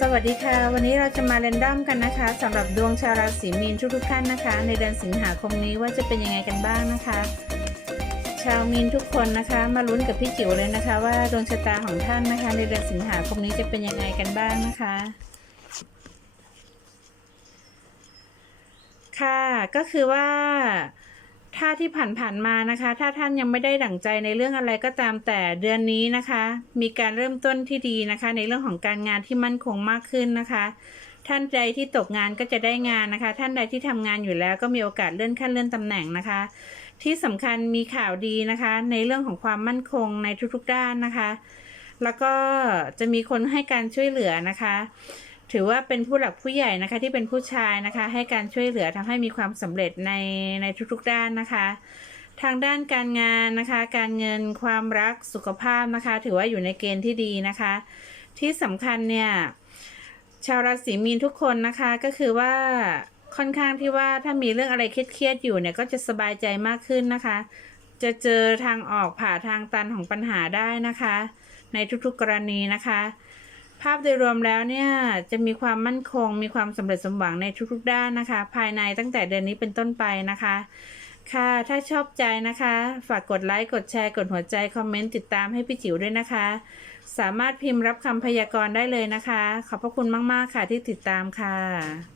สวัสดีค่ะ วันนี้เราจะมาเรนดอมกันนะคะสำหรับดวงชาวราศีมีนทุกๆท่านนะคะ ในเดือนสิงหาคมนี้ว่าจะเป็นยังไงกันบ้างนะคะ ชาวมีนทุกคนนะคะ มาลุ้นกับพี่จิ๋วเลยนะคะ ว่าดวงชะตาของท่านนะคะ ในเดือนสิงหาคมนี้จะเป็นยังไงกันบ้างนะคะค่ะก็คือว่า ถ้าที่ผ่านๆมานะคะ ถ้าท่านยังไม่ได้ดั่งใจในเรื่องอะไรก็ตามแต่เดือนนี้นะคะ มีการเริ่มต้นที่ดีนะคะ ในเรื่องของการงานที่มั่นคงมากขึ้นนะคะ ท่านใดที่ตกงานก็จะได้งานนะคะ ท่านใดที่ทำงานอยู่แล้วก็มีโอกาสเลื่อนขั้นเลื่อนตำแหน่งนะคะ ที่สำคัญมีข่าวดีนะคะ ในเรื่องของความมั่นคงในทุกๆด้านนะคะ แล้วก็จะมีคนให้การช่วยเหลือนะคะ ถือว่าเป็นผู้หลักผู้ใหญ่นะคะที่เป็นผู้ชายนะคะ ให้การช่วยเหลือทำให้มีความสำเร็จในในทุกๆด้านนะคะ ทางด้านการงานนะคะ การเงินความรักสุขภาพนะคะ ถือว่าอยู่ในเกณฑ์ที่ดีนะคะ ที่สำคัญเนี่ยชาวราศีมีนทุกคนนะคะก็คือว่าค่อนข้างที่ว่าถ้ามีเรื่องอะไรเครียดๆอยู่เนี่ยก็จะสบายใจมากขึ้นนะคะ จะเจอทางออกผ่าทางตันของปัญหาได้นะคะ ในทุกๆกรณีนะคะ ภาพโดยรวมแล้วเนี่ยจะมีความมั่นคง มีความสำเร็จสมหวังในทุกๆด้านนะคะ ภายในตั้งแต่เดือนนี้เป็นต้นไปนะคะ ค่ะถ้าชอบใจนะคะ ฝากกดไลค์ กดแชร์ กดหัวใจ คอมเมนต์ติดตามให้พี่จิ๋วด้วยนะคะ สามารถพิมพ์รับคำพยากรณ์ได้เลยนะคะ ขอบพระคุณมาก ๆ ค่ะที่ติดตามค่ะ